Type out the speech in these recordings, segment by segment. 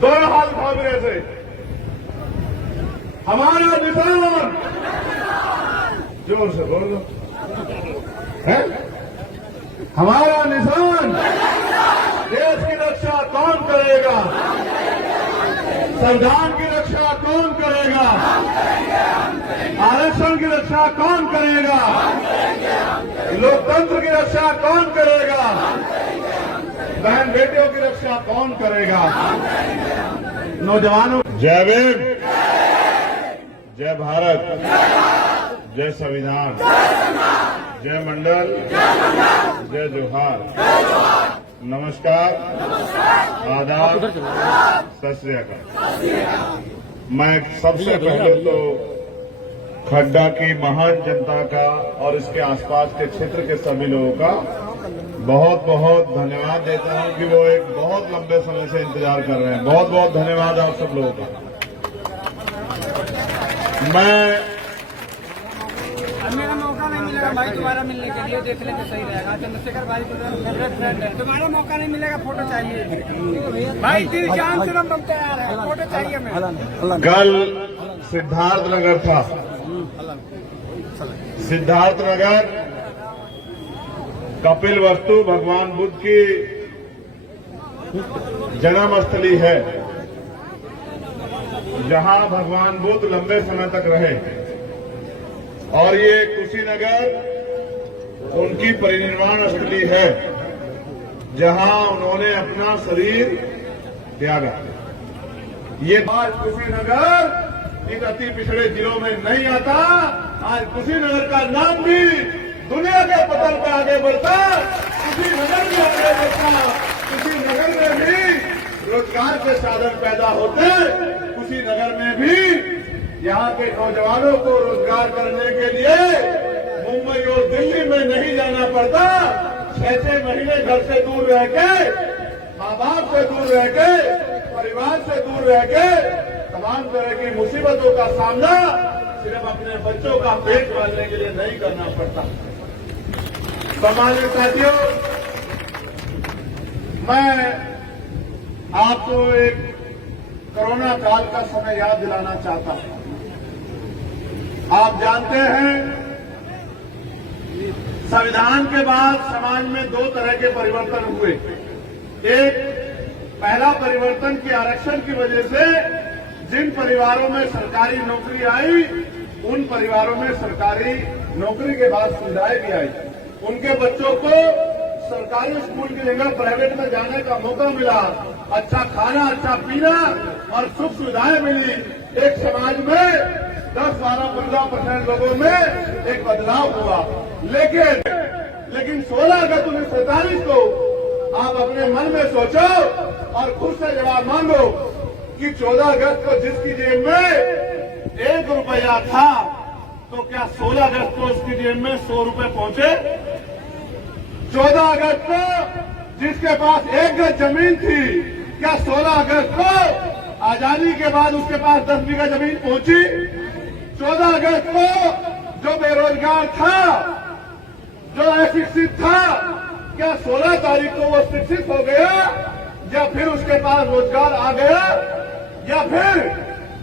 दोनों हाथ उठाओ मेरे से। हमारा निशान, जोर से बोल लो, है हमारा निशान। देश की रक्षा कौन करेगा? संविधान की रक्षा कौन करेगा? आरक्षण की रक्षा कौन करेगा? लोकतंत्र की रक्षा कौन करेगा? बहन बेटियों की रक्षा कौन करेगा? नौजवानों, जय भीम, जय भारत, जय संविधान, जय मंडल, जय जोहार, नमस्कार, आदाब, सत श्री अकाल। मैं सबसे पहले तो खड्डा की महान जनता का और इसके आसपास के क्षेत्र के सभी लोगों का बहुत बहुत धन्यवाद देता हूं कि वो एक बहुत लंबे समय से इंतजार कर रहे हैं। बहुत बहुत धन्यवाद आप सब लोगों का। मेरा मौका नहीं मिलेगा भाई दोबारा मिलने के लिए, देख लेंगे सही रहेगा। चंद्रशेखर भाई फेवरेट फ्रेंड है, दोबारा मौका नहीं मिलेगा, फोटो चाहिए भाई, दिल जान से हम तैयार है, फोटो चाहिए हमें। कल सिद्धार्थनगर था, सिद्धार्थनगर कपिल वस्तु भगवान बुद्ध की जन्मस्थली है, जहां भगवान बुद्ध लंबे समय तक रहे। और ये कुशीनगर उनकी परिनिर्वाण स्थली है, जहां उन्होंने अपना शरीर त्यागा। ये आज कुशीनगर इन अति पिछड़े जिलों में नहीं आता। आज कुशीनगर का नाम भी दुनिया के पटल पर आगे बढ़ता, कुशीनगर भी आगे बढ़ता, कुशीनगर में भी रोजगार के साधन पैदा होते, कुशीनगर में भी यहाँ के नौजवानों को रोजगार करने के लिए मुंबई और दिल्ली में नहीं जाना पड़ता। 6-6 महीने घर से दूर रह के, माँ बाप से दूर रह के, परिवार से दूर रह के तमाम तरह की मुसीबतों का सामना सिर्फ अपने बच्चों का पेट पालने के लिए नहीं करना पड़ता। सम्मानित साथियों, मैं आपको एक कोरोना काल का समय याद दिलाना चाहता हूं। आप जानते हैं, संविधान के बाद समाज में 2 तरह के परिवर्तन हुए। एक, पहला परिवर्तन कि आरक्षण की वजह से जिन परिवारों में सरकारी नौकरी आई, उन परिवारों में सरकारी नौकरी के बाद सुविधाएं भी आई। उनके बच्चों को सरकारी स्कूल की जगह प्राइवेट में जाने का मौका मिला, अच्छा खाना, अच्छा पीना और सुख सुविधाएं मिली। एक समाज में 10, 12, 15% लोगों में एक बदलाव हुआ। लेकिन 16 अगस्त 1947 को आप अपने मन में सोचो और खुद से जवाब मांगो कि 14 अगस्त को जिसकी जेब में 1 रुपया था, तो क्या 16 अगस्त को उसकी जेब में 100 रुपए पहुंचे? 14 अगस्त को जिसके पास 1 गज जमीन थी, क्या 16 अगस्त को आजादी के बाद उसके पास 10 बीघा जमीन पहुंची? 14 अगस्त को जो बेरोजगार था, जो अशिक्षित था, क्या 16 तारीख को वो शिक्षित हो गया, या फिर उसके पास रोजगार आ गया? या फिर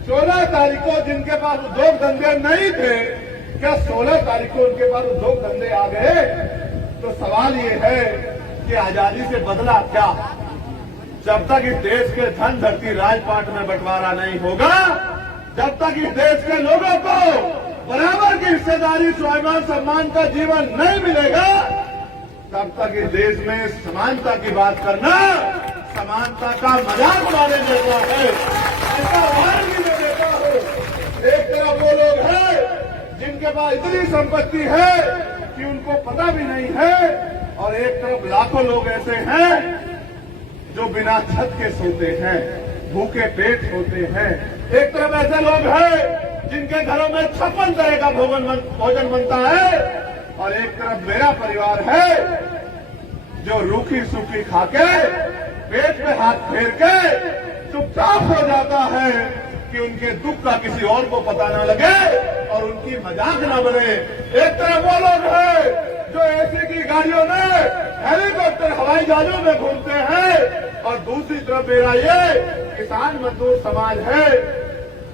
14 तारीख को जिनके पास उद्योग धंधे नहीं थे, क्या 16 तारीख को उनके पास उद्योग धंधे आ गए? तो सवाल ये है कि आजादी से बदला क्या? जब तक इस देश के धन धरती राजपाट में बंटवारा नहीं होगा, जब तक इस देश के लोगों को बराबर की हिस्सेदारी, स्वाभिमान, सम्मान का जीवन नहीं मिलेगा, तब तक इस देश में समानता की बात करना समानता का मजाक उड़ाने जैसा है। इसका उदाहरण भी मैं देता हूं। एक तरफ वो लोग हैं जिनके पास इतनी संपत्ति है कि उनको पता भी नहीं है, और एक तरफ लाखों लोग ऐसे हैं जो बिना छत के सोते हैं, भूखे पेट सोते हैं। एक तरफ ऐसे लोग हैं जिनके घरों में 56 तरह का भोजन बनता है, और एक तरफ मेरा परिवार है जो रूखी सूखी खाके पेट पे हाथ फेर के चुपचाप हो जाता है कि उनके दुख का किसी और को पता न लगे और उनकी मजाक न बने। एक तरफ वो लोग हैं जो एसी की गाड़ियों में, हेलीकॉप्टर, हवाई जहाजों में घूमते हैं, और दूसरी तरफ मेरा ये किसान मजदूर समाज है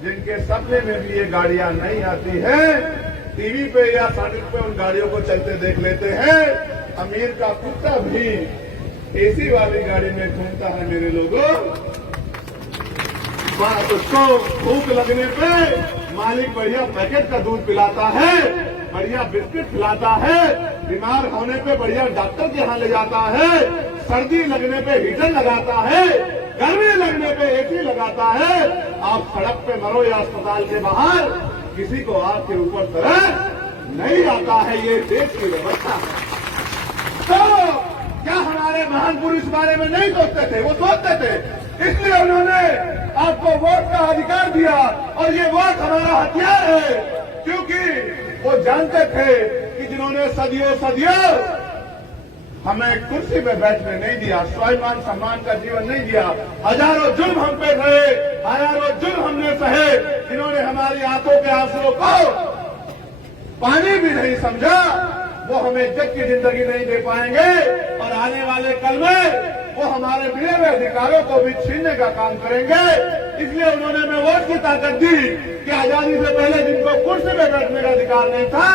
जिनके सपने में भी ये गाड़ियां नहीं आती हैं, टीवी पे या सड़क पे उन गाड़ियों को चलते देख लेते हैं। अमीर का कुत्ता भी एसी वाली गाड़ी में घूमता है मेरे लोगों। उसको भूख लगने पे मालिक बढ़िया पैकेट का दूध पिलाता है, बढ़िया बिस्किट खिलाता है, बीमार होने पे बढ़िया डॉक्टर के यहाँ ले जाता है, सर्दी लगने पे हीटर लगाता है, गर्मी लगने पे एसी लगाता है। आप सड़क पे मरो या अस्पताल के बाहर, किसी को आपके ऊपर तरह नहीं आता है। ये देश की व्यवस्था है। तो क्या हमारे महान पुरुष इस बारे में नहीं सोचते थे? वो सोचते थे, इसलिए उन्होंने आपको वोट का अधिकार दिया और ये वोट हमारा हथियार है, क्योंकि वो जानते थे कि जिन्होंने सदियों हमें कुर्सी पे बैठने नहीं दिया, स्वाभिमान सम्मान का जीवन नहीं दिया, हजारों जुल्म हम पे रहे, हजारों जुल्म हमने सहे, जिन्होंने हमारी आंखों के आंसुओं को पानी भी नहीं समझा, वो हमें इज्जत की जिंदगी नहीं दे पाएंगे और आने वाले कल में वो हमारे मिले हुए अधिकारों को भी छीनने का काम करेंगे। इसलिए उन्होंने हमें वोट की ताकत दी कि आजादी से पहले जिनको कुर्सी पे बैठने का अधिकार नहीं था,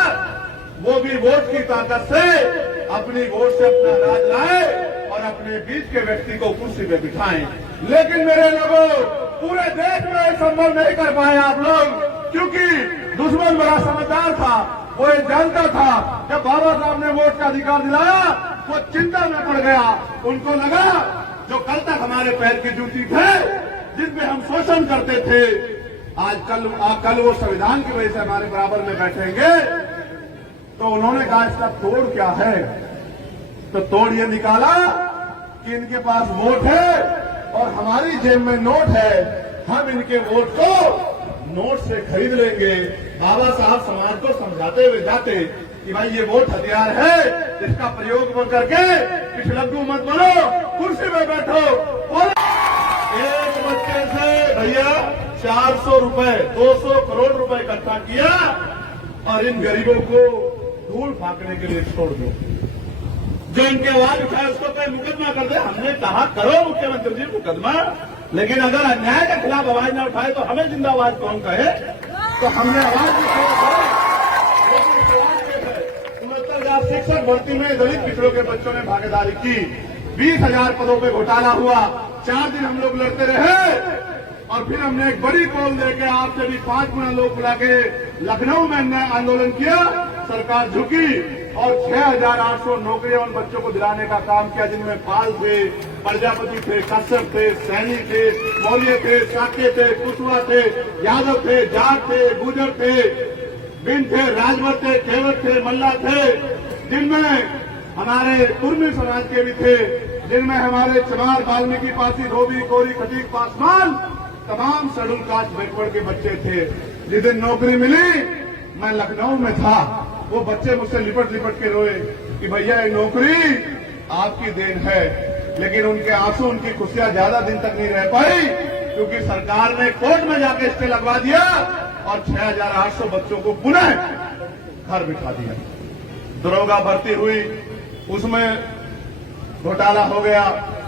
वो भी वोट की ताकत से अपनी वोट से अपना राज लाए और अपने बीच के व्यक्ति को कुर्सी पे बिठाएं। लेकिन मेरे लोगों, पूरे देश में संभव नहीं कर पाए आप लोग, क्योंकि दुश्मन बड़ा समझदार था। वो ये जानता था जब बाबा साहब ने वोट का अधिकार दिलाया, वो चिंता में पड़ गया। उनको लगा जो कल तक हमारे पैर की जूती थे, जिसमें हम शोषण करते थे, कल वो संविधान की वजह से हमारे बराबर में बैठेंगे। तो उन्होंने कहा इसका तोड़ क्या है? तो तोड़ ये निकाला कि इनके पास वोट है और हमारी जेब में नोट है, हम इनके वोट को नोट से खरीद लेंगे। बाबा साहब समाज को समझाते हुए जाते कि भाई ये वोट हथियार है, इसका प्रयोग करके पिछलग्गू मत बनो, कुर्सी में बैठो। एक बच्चे से भैया 400 रुपए 200 करोड़ रुपए इकट्ठा किया और इन गरीबों को धूल फाकने के लिए छोड़ दो। जो इनके आवाज उठाए उसको कोई मुकदमा कर दे। हमने कहा करो मुख्यमंत्री जी मुकदमा, लेकिन अगर अन्याय के खिलाफ आवाज न उठाए तो हमें जिंदा आवाज कौन कहे? तो हमने आवाज उठाई। 69,000 शिक्षक भर्ती में दलित पिछड़ों के बच्चों ने भागीदारी की। 20,000 पदों पे घोटाला हुआ। 4 दिन हम लोग लड़ते रहे और फिर हमने एक बड़ी कॉल देके आपसे भी 5 गुना लोग बुला के लखनऊ में हमने आंदोलन किया। सरकार झुकी और 6,800 नौकरियां उन बच्चों को दिलाने का काम किया, जिनमें पाल थे, प्रजापति थे, कश्यप थे, सैनी थे, मौर्य थे, शाक्य थे, कुशवाहा थे, यादव थे, जाट थे, गुर्जर थे, बिन थे, राजवत थे, केवट थे, मल्ला थे, जिनमें हमारे कुर्मी समाज के भी थे, जिनमें हमारे चमार, वाल्मीकि, पासी, धोबी, कोरी, खटीक, पासवान, तमाम शेड्यूल कास्ट बैकवर्ड के बच्चे थे। जिस दिन नौकरी मिली मैं लखनऊ में था, वो बच्चे मुझसे लिपट के रोए कि भैया ये नौकरी आपकी देन है, लेकिन उनके आंसू, उनकी खुशियां ज्यादा दिन तक नहीं रह पाई, क्योंकि सरकार ने कोर्ट में जाके स्टे लगवा दिया और 6,800 बच्चों को पुनः घर बिठा दिया। दरोगा भर्ती हुई, उसमें घोटाला हो गया,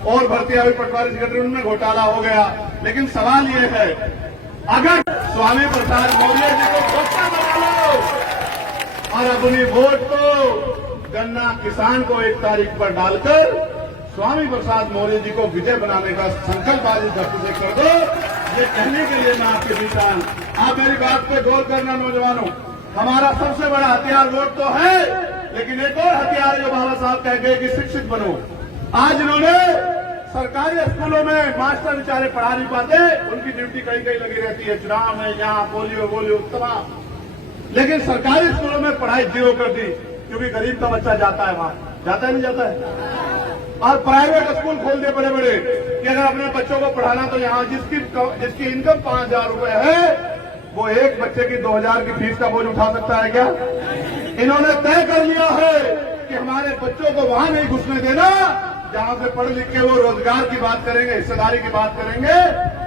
और भर्ती हुई पटवारी सेक्रेटरी, उनमें घोटाला हो गया। लेकिन सवाल ये है, अगर स्वामी प्रसाद मौर्य जी को घोषणा बना लो और अपनी वोट को गन्ना किसान को 1 तारीख पर डालकर स्वामी प्रसाद मौर्य जी को विजय बनाने का संकल्प आज धरती से कर दो, ये कहने के लिए मैं आपके बीच आया। आप मेरी बात पे गौर करना नौजवानों, हमारा सबसे बड़ा हथियार वोट तो है, लेकिन एक और हथियार जो बाबा साहब कह गए कि शिक्षित बनो। आज इन्होंने सरकारी स्कूलों में मास्टर बेचारे पढ़ा नहीं पाते, उनकी ड्यूटी कहीं लगी रहती है, चुनाव में यहाँ पोलियो तमाम, लेकिन सरकारी स्कूलों में पढ़ाई जीरो कर दी, क्योंकि गरीब का बच्चा जाता है वहां, जाता है नहीं जाता है। और प्राइवेट स्कूल खोल दे बड़े बड़े कि अगर अपने बच्चों को पढ़ाना तो यहाँ जिसकी इनकम 5,000 रुपए है, वो एक बच्चे की 2,000 की फीस का बोझ उठा सकता है क्या? इन्होंने तय कर लिया है कि हमारे बच्चों को वहां नहीं घुसने देना जहां से पढ़ लिख के वो रोजगार की बात करेंगे, हिस्सेदारी की बात करेंगे,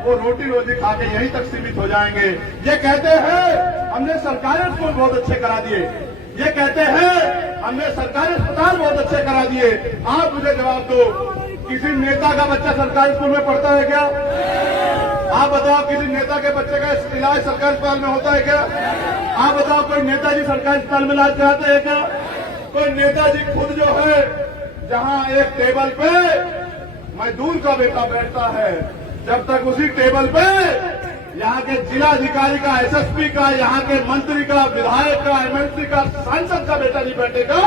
वो रोटी रोजी खा के यहीं तक सीमित हो जाएंगे। ये कहते हैं हमने सरकारी स्कूल बहुत अच्छे करा दिए, ये कहते हैं हमने सरकारी अस्पताल बहुत अच्छे करा दिए। आप मुझे जवाब दो, किसी नेता का बच्चा सरकारी स्कूल में पढ़ता है क्या? आप बताओ, किसी नेता के बच्चे का इलाज सरकारी अस्पताल में होता है क्या? आप बताओ, कोई नेताजी सरकारी अस्पताल में इलाज कराते हैं क्या? कोई नेताजी खुद जो है जहां एक टेबल पे मजदूर का बेटा बैठता है, जब तक उसी टेबल पे यहाँ के जिलाधिकारी का, एसएसपी का, यहाँ के मंत्री का, विधायक का, एमएलसी का, सांसद का बेटा नहीं बैठेगा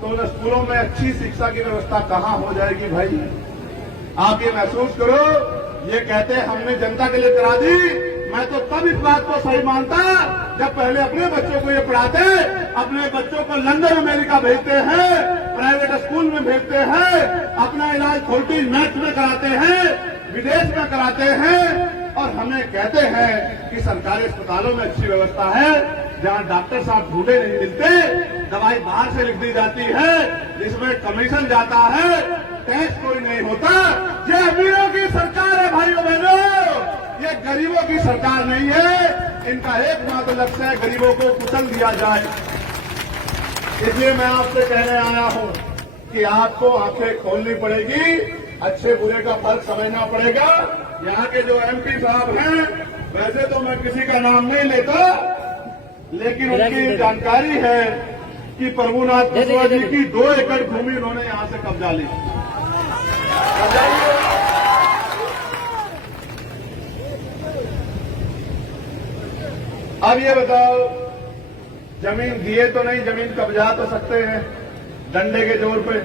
तो उन स्कूलों में अच्छी शिक्षा की व्यवस्था कहां हो जाएगी भाई? आप ये महसूस करो। ये कहते हैं हमने जनता के लिए करा दी। मैं तो तब इस बात को सही मानता जब पहले अपने बच्चों को ये पढ़ाते, अपने बच्चों को लंदन अमेरिका भेजते हैं, प्राइवेट स्कूल में भेजते हैं, अपना इलाज छोटी मैथ में कराते हैं, विदेश में कराते हैं, और हमें कहते हैं कि सरकारी अस्पतालों में अच्छी व्यवस्था है, जहां डॉक्टर साहब ढूंढे नहीं मिलते, दवाई बाहर से लिख दी जाती है, जिसमें कमीशन जाता है, टैक्स कोई नहीं होता। ये अमीरों की सरकार है भाइयों बहनों, ये गरीबों की सरकार नहीं है। इनका एकमात्र लक्ष्य है गरीबों को कुचल दिया जाए। इसलिए मैं आपसे कहने आया हूं कि आपको आंखें खोलनी पड़ेगी, अच्छे बुरे का फर्क समझना पड़ेगा। यहाँ के जो एमपी साहब हैं, वैसे तो मैं किसी का नाम नहीं लेता, लेकिन उनकी जानकारी है कि प्रभुनाथ कुशवाहा जी की 2 एकड़ भूमि उन्होंने यहां से कब्जा ली। अब ये बताओ, जमीन दिए तो नहीं, जमीन कब्जा तो सकते हैं डंडे के जोर पे।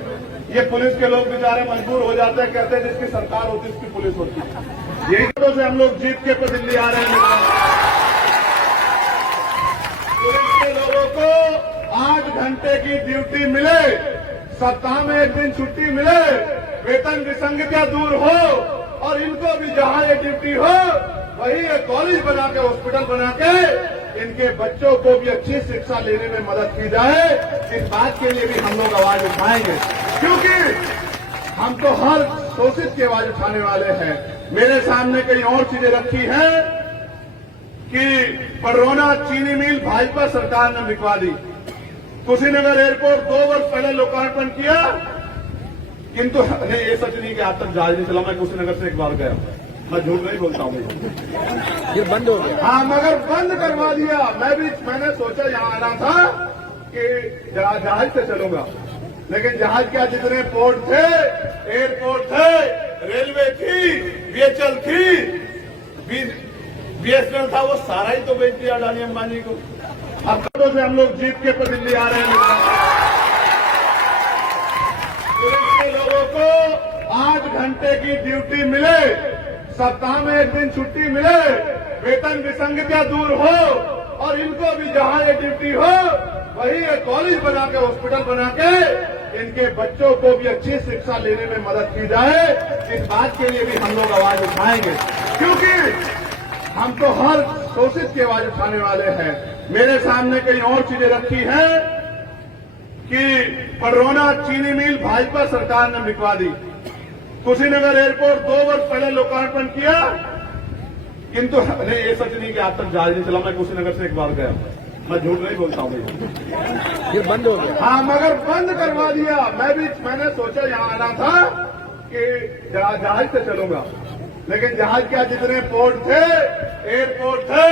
ये पुलिस के लोग बेचारे मजबूर हो जाते हैं, कहते हैं जिसकी सरकार होती उसकी पुलिस होती है। यही तो से हम लोग जीत के पे दिल्ली आ रहे हैं। पुलिस के लोगों को 8 घंटे की ड्यूटी मिले, सप्ताह में 1 दिन छुट्टी मिले, वेतन विसंगतियां दूर हो, और इनको भी जहां ये ड्यूटी हो वही एक कॉलेज बना के, हॉस्पिटल बना के इनके बच्चों को भी अच्छी शिक्षा लेने में मदद की जाए। इस बात के लिए भी हम लोग आवाज उठाएंगे, क्योंकि हम तो हर शोषित की आवाज उठाने वाले हैं। मेरे सामने कई और चीजें रखी हैं कि पडरौना चीनी मिल भाजपा सरकार ने बिकवा दी। कुशीनगर एयरपोर्ट 2 वर्ष पहले लोकार्पण किया, किंतु नहीं, ये सच नहीं कि आज तक जहाज नहीं चला। मैं कुशीनगर से एक बार गया, मैं झूठ नहीं बोलता हूँ भाई। ये बंद हो गया। हाँ, मगर बंद करवा दिया। मैंने सोचा यहाँ आना था कि जहाज से चलूंगा, लेकिन जहाज क्या, जितने पोर्ट थे, एयरपोर्ट थे, रेलवे थी, बीएचएल थी, बीएसएनएल था, वो सारा ही तो बेच दिया अडानी अंबानी को। अब तो से हम लोग जीत के पे दिल्ली आ रहे हैं। पुलिस के लोगों को 8 घंटे की ड्यूटी मिले, सप्ताह में 1 दिन छुट्टी मिले, वेतन विसंगतियां दूर हो, और इनको भी जहां ये ड्यूटी हो वही एक कॉलेज बना के, हॉस्पिटल बना के इनके बच्चों को भी अच्छी शिक्षा लेने में मदद की जाए। इस बात के लिए भी हम लोग आवाज उठाएंगे, क्योंकि हम तो हर शोषित की आवाज उठाने वाले हैं। मेरे सामने कई और चीजें रखी हैं कि पडरौना चीनी मिल भाजपा सरकार ने बिकवा दी। कुशीनगर एयरपोर्ट 2 वर्ष पहले लोकार्पण किया, किंतु नहीं, ये सच नहीं कि आज तक जहाज नहीं चला। मैं कुशीनगर से एक बार गया, मैं झूठ नहीं बोलता हूँ भाई। ये बंद हो गया। हाँ, मगर बंद करवा दिया। मैंने सोचा यहाँ आना था कि जहाज से चलूंगा, लेकिन जहाज क्या, जितने पोर्ट थे, एयरपोर्ट थे,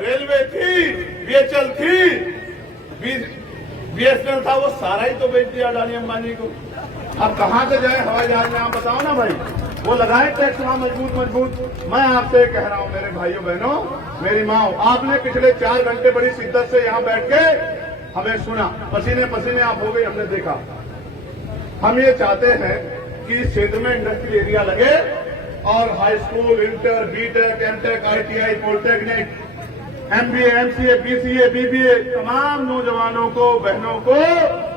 रेलवे थी, बीएचएल थी, बीएसएनएल था, वो सारा ही तो बेच दिया अडानी अंबानी को। अब कहां से जाए हवाई जहाज में, आप बताओ ना भाई। वो लगाए टैक्स वहां मजबूत। मैं आपसे कह रहा हूं मेरे भाइयों बहनों, मेरी माँ, आपने पिछले 4 घंटे बड़ी शिद्दत से यहां बैठ के हमें सुना, पसीने पसीने आप हो गए, हमने देखा। हम ये चाहते हैं कि इस क्षेत्र में इंडस्ट्रियल एरिया लगे, और high school, inter, BTech, MTech, ITI, polytechnic, MBA, MCA, BCA, BBA, तमाम नौजवानों को, बहनों को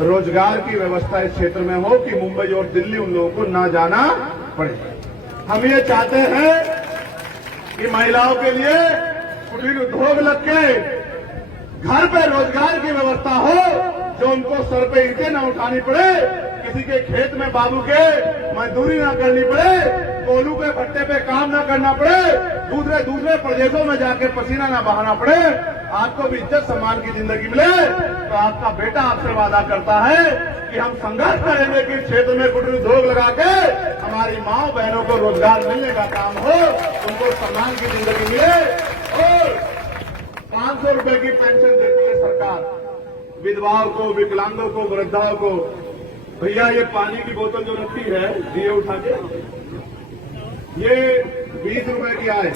रोजगार की व्यवस्था इस क्षेत्र में हो कि मुंबई और दिल्ली उन लोगों को ना जाना पड़े। हम ये चाहते हैं कि महिलाओं के लिए कुटीर उद्योग लग के घर पे रोजगार की व्यवस्था हो, जो उनको सर पे ईंटें ना उठानी पड़े, किसी के खेत में बाबू के मजदूरी ना करनी पड़े, कोलू के भट्टे पे काम ना करना पड़े, दूसरे प्रदेशों में जाके पसीना ना बहाना पड़े, आपको भी इज्जत सम्मान की जिंदगी मिले, तो आपका बेटा आपसे वादा करता है कि हम संघर्ष करेंगे कि क्षेत्र में कुटीर उद्योग लगा के हमारी माओ बहनों को रोजगार मिलने का काम हो, उनको सम्मान की जिंदगी मिले। और 500 रुपए की पेंशन देती है सरकार विधवाओं को, विकलांगों को, वृद्धाओं को। भैया ये पानी की बोतल जो रखी है दिए उठा के, ये 20 रुपए की आए,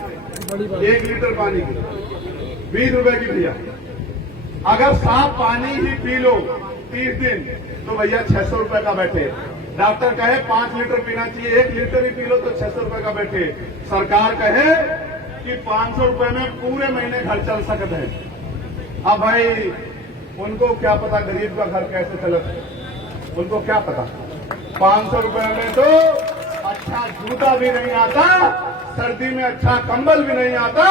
1 लीटर पानी की 20 रुपए की भैया। अगर साफ पानी ही पी लो 30 दिन तो भैया 600 रुपए का बैठे। डॉक्टर कहे 5 लीटर पीना चाहिए, 1 लीटर ही पी लो तो 600 रुपए का बैठे। सरकार कहे कि 500 रुपए में पूरे महीने घर चल सकते हैं। अब भाई उनको क्या पता गरीब का घर कैसे चलता है, उनको क्या पता। 500 रुपए में तो अच्छा जूता भी नहीं आता, सर्दी में अच्छा कंबल भी नहीं आता।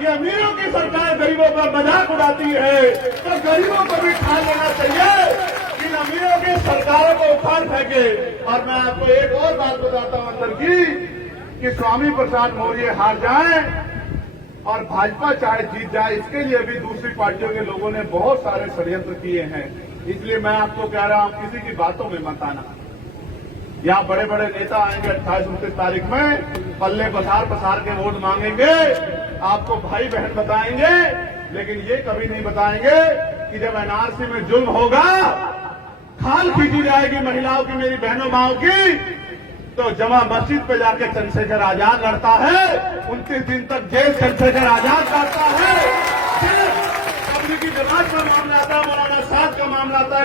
ये अमीरों की सरकार गरीबों का मजाक उड़ाती है, तो गरीबों को भी ठान लेना चाहिए। इन अमीरों की सरकारों को उखाड़ फेंके। और मैं आपको एक और बात बताता हूं अंदर की, कि स्वामी प्रसाद मौर्य हार जाए और भाजपा चाहे जीत जाए, इसके लिए भी दूसरी पार्टियों के लोगों ने बहुत सारे षड्यंत्र किए हैं। इसलिए मैं आपको कह रहा हूं किसी की बातों में मत आना। यहाँ बड़े बड़े नेता आएंगे 28-29 तारीख में, पल्ले पसार के वोट मांगेंगे, आपको भाई बहन बताएंगे, लेकिन ये कभी नहीं बताएंगे कि जब एनआरसी में जुल्म होगा, खाल खींची जाएगी महिलाओं की, मेरी बहनों माओ की, तो जमा मस्जिद पे जाके चंद्रशेखर आजाद लड़ता है। 29 दिन तक जेल चंद्रशेखर आजाद काटता है। तबलीगी जमात का मामला आता है, मौलाना साद का मामला आता है,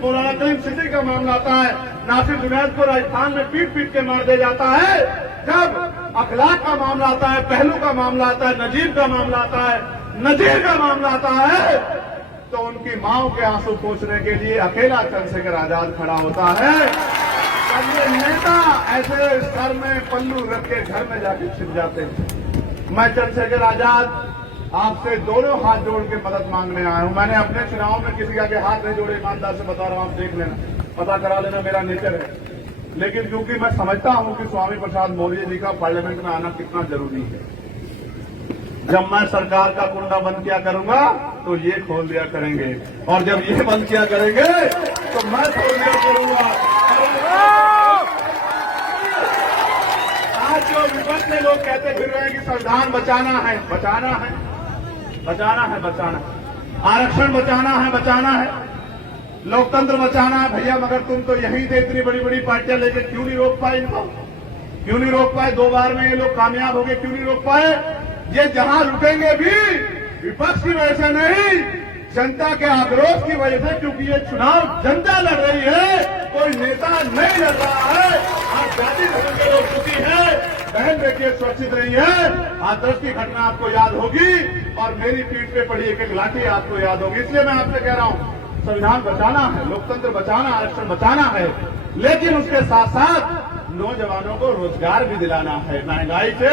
मौलाना कलीम सिद्दीकी का मामला आता है, नासिर जुनैद को राजस्थान में पीट के मार दिया जाता है। जब अखलाक का मामला आता है, पहलू का मामला आता है, नजीब का मामला आता है, नजीर का मामला आता है, तो उनकी माओ के आंसू पोंछने के लिए अकेला चंद्रशेखर आजाद खड़ा होता है। अब ये नेता ऐसे सर में पल्लू रख के घर में जाके छिप जाते हैं। मैं चंद्रशेखर आजाद आपसे दोनों हाथ जोड़ के मदद मांगने आया हूं। मैंने अपने चुनाव में किसी के हाथ नहीं जोड़े, ईमानदार से बता रहा हूं, आप देख लेना, पता करा लेना, मेरा नेचर है। लेकिन क्योंकि मैं समझता हूं कि स्वामी प्रसाद मौर्य जी का पार्लियामेंट में आना कितना जरूरी है। जब मैं सरकार का कुंडा बंद किया करूंगा तो ये खोल दिया करेंगे, और जब ये बंद किया करेंगे तो मैं खोल दिया करूंगा। आज जो विपक्ष के लोग कहते फिर रहे हैं कि संविधान बचाना है, बचाना है, बचाना है, बचाना, आरक्षण बचाना है, बचाना है, लोकतंत्र बचाना है। भैया मगर तुम तो यहीं थे, इतनी बड़ी बड़ी पार्टियां लेके क्यों नहीं रोक पाए इनको? क्यों नहीं रोक पाए? 2 बार में ये लोग कामयाब हो गए, क्यों नहीं रोक पाए? ये जहां लुटेंगे भी विपक्ष की वजह से नहीं, जनता के आक्रोश की वजह से, क्योंकि ये चुनाव जनता लड़ रही है, कोई नेता नहीं लड़ रहा है। आज जाति धर्म के लोग दुखी हैं, बहन बेटियां सुरक्षित रही है। हाथरस की घटना आपको याद होगी और मेरी पीठ पे पड़ी एक लाठी आपको याद होगी। इसलिए मैं आपसे कह रहा हूं, संविधान बचाना है, लोकतंत्र बचाना, आरक्षण बचाना है, लेकिन उसके साथ साथ नौजवानों को रोजगार भी दिलाना है, महंगाई से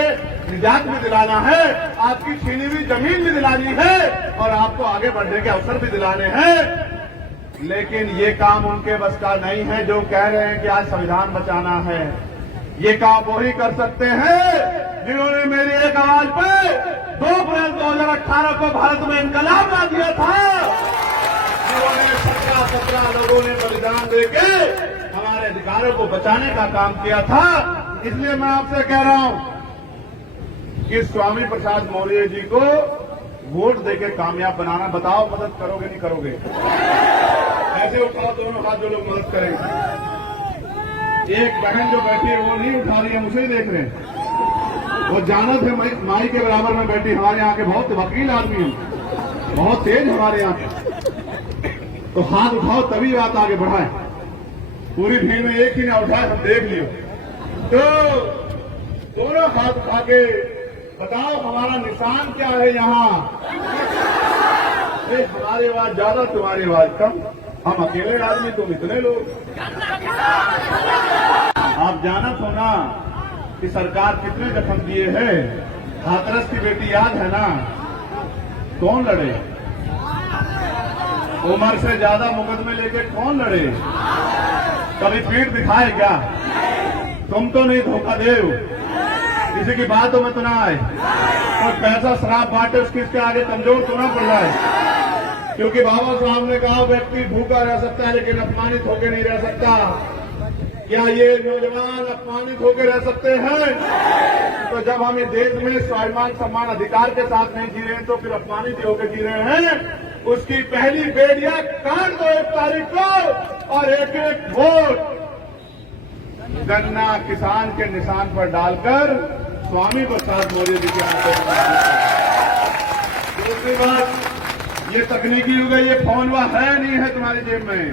निजात भी दिलाना है, आपकी छीनी हुई जमीन भी दिलानी है, और आपको आगे बढ़ने के अवसर भी दिलाने हैं। लेकिन ये काम उनके बस का नहीं है जो कह रहे हैं कि आज संविधान बचाना है। ये काम वो ही कर सकते हैं जिन्होंने मेरी एक आवाज पे 2 अप्रैल 2018 को भारत में इनकलाब ला दिया था, जिन्होंने 17 लोगों ने बलिदान देके हमारे अधिकारों को बचाने का काम किया था। इसलिए मैं आपसे कह रहा हूं कि स्वामी प्रसाद मौर्य जी को वोट देके कामयाब बनाना। बताओ मदद करोगे नहीं करोगे? ऐसे उठाओ दोनों हाथ जो लोग मदद करेंगे। एक बहन जो बैठी है वो नहीं उठा रही है, उसे ही देख रहे हैं। वो जानत है माई के बराबर में बैठी, हमारे यहाँ के बहुत वकील आदमी हैं, बहुत तेज हमारे यहाँ के, तो हाथ उठाओ तभी बात आगे बढ़ाए। पूरी भीड़ में एक ही ना उठाए, हम देख लियो। तो दोनों हाथ उठा के बताओ हमारा निशान क्या है यहाँ? हमारी आवाज ज्यादा, तुम्हारी आवाज कम, हम अकेले आदमी, तुम इतने लोग। आप जानत हो ना कि सरकार कितने जख्म दिए हैं। हाथरस की बेटी याद है ना? कौन लड़े? उम्र से ज्यादा मुकदमे लेके कौन लड़े? कभी पीठ दिखाए क्या? तुम तो नहीं धोखा दे। किसी की बात तो में तो ना आए, कोई पैसा शराब बांटे उसके आगे कमजोर तो ना पड़ जाए। क्योंकि बाबा साहब ने कहा व्यक्ति भूखा रह सकता है लेकिन अपमानित होकर नहीं रह सकता। क्या ये नौजवान अपमानित होकर रह सकते हैं? तो जब हम इस देश में स्वाभिमान सम्मान अधिकार के साथ नहीं जी रहे हैं तो फिर अपमानित होकर जी रहे हैं। उसकी पहली बेड़ियां काट दो 1 तारीख को और एक एक वोट गन्ना किसान के निशान पर डालकर स्वामी प्रसाद मौर्य जी के हाथों में। दूसरी बात, ये तकनीकी युग है, ये फोन वह है नहीं है तुम्हारी जेब में।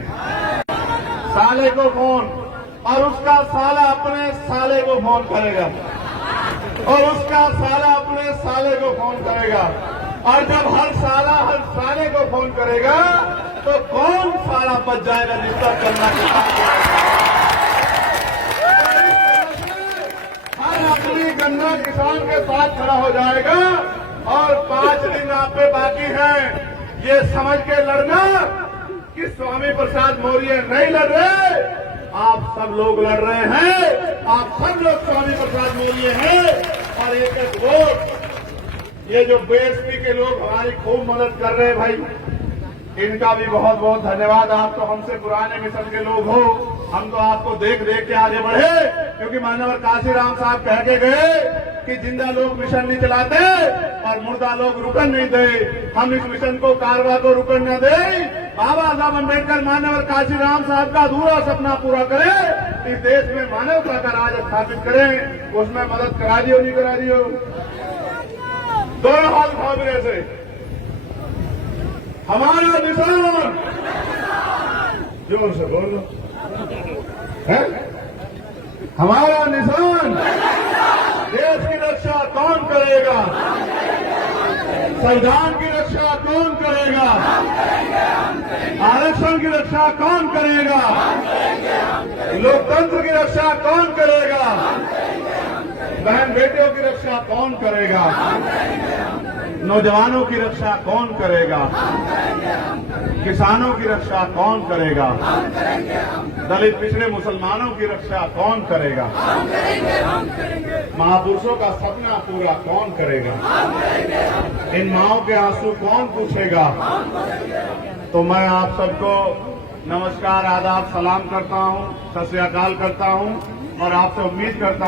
साले को फोन और उसका साला अपने साले को फोन करेगा और उसका साला अपने साले को फोन करेगा। और जब हर साला हर साले को फोन करेगा तो कौन साला बच जाएगा जिसका करना हर अपनी गन्ना किसान के साथ खड़ा हो जाएगा। और 5 दिन आप पे बाकी हैं ये समझ के लड़ना कि स्वामी प्रसाद मौर्य नहीं लड़ रहे, आप सब लोग लड़ रहे हैं। आप सब लोग स्वामी प्रसाद मौर्य हैं और एक एक वोट। ये जो बीएसपी के लोग हमारी खूब मदद कर रहे हैं भाई, इनका भी बहुत बहुत धन्यवाद। आप तो हमसे पुराने मिशन के लोग हो, हम तो आपको देख देख के आगे बढ़े। क्योंकि मानवर काशीराम साहब कह के गए कि जिंदा लोग मिशन नहीं चलाते और मुर्दा लोग रुकन नहीं दे। हम इस मिशन को कारवा को रुकन न दे। बाबा साहब अम्बेडकर मानवर काशीराम साहब का अधूरा सपना पूरा करें, इस देश में मानवता का राज स्थापित करें। उसमें मदद करा दियो नहीं करा दियो, दोनों हाथ उठाओ मेरे से। हमारा निशान, जोर से बोलो, है हमारा निशान। देश की रक्षा कौन करेगा? संविधान की रक्षा कौन करेगा? आरक्षण की रक्षा कौन करेगा? लोकतंत्र की रक्षा कौन करेगा? बहन बेटियों की रक्षा कौन करेगा? नौजवानों की रक्षा कौन करेगा? किसानों की रक्षा कौन करेगा? दलित पिछड़े मुसलमानों की रक्षा कौन करेगा? महापुरुषों का सपना पूरा कौन करेगा? इन माओं के आंसू कौन पूछेगा? तो मैं आप सबको नमस्कार, आदाब, सलाम करता हूं, सत श्री अकाल करता हूं और आपसे उम्मीद करता हूं